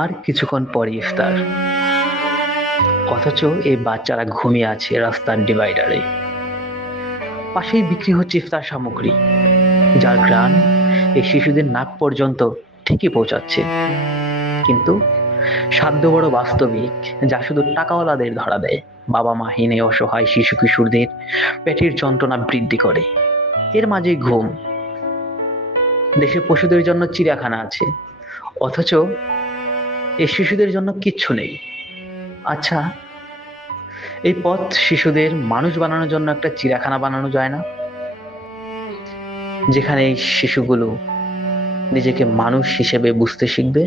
আর কিছুক্ষণ পরে ইফতার, অথচ এই বাচ্চারা ঘুমিয়ে আছে রাস্তার ডিভাইডারে। পাশেই বিক্রি হচ্ছে ইফতার সামগ্রী, যার ঘ্রাণ এই শিশুদের নাক পর্যন্ত ঠিকই পৌঁছাচ্ছে। কিন্তু সাধ্য বড় বাস্তবিক, যা শুধু টাকাওয়ালাদের ধরা দেয়। বাবা মাহীন এই অসহায় শিশু কিশোরদের পেটের যন্ত্রণা বৃদ্ধি করে। এর মাঝেই ঘুম। দেশে পশুদের জন্য চিড়িয়াখানা আছে, অথচ এই শিশুদের জন্য কিচ্ছু নেই। আচ্ছা, এই পথ শিশুদের মানুষ বানানোর জন্য একটা চিড়িয়াখানা বানানো যায় না, যেখানে এই শিশুগুলো নিজেকে মানুষ হিসেবে বুঝতে শিখবে?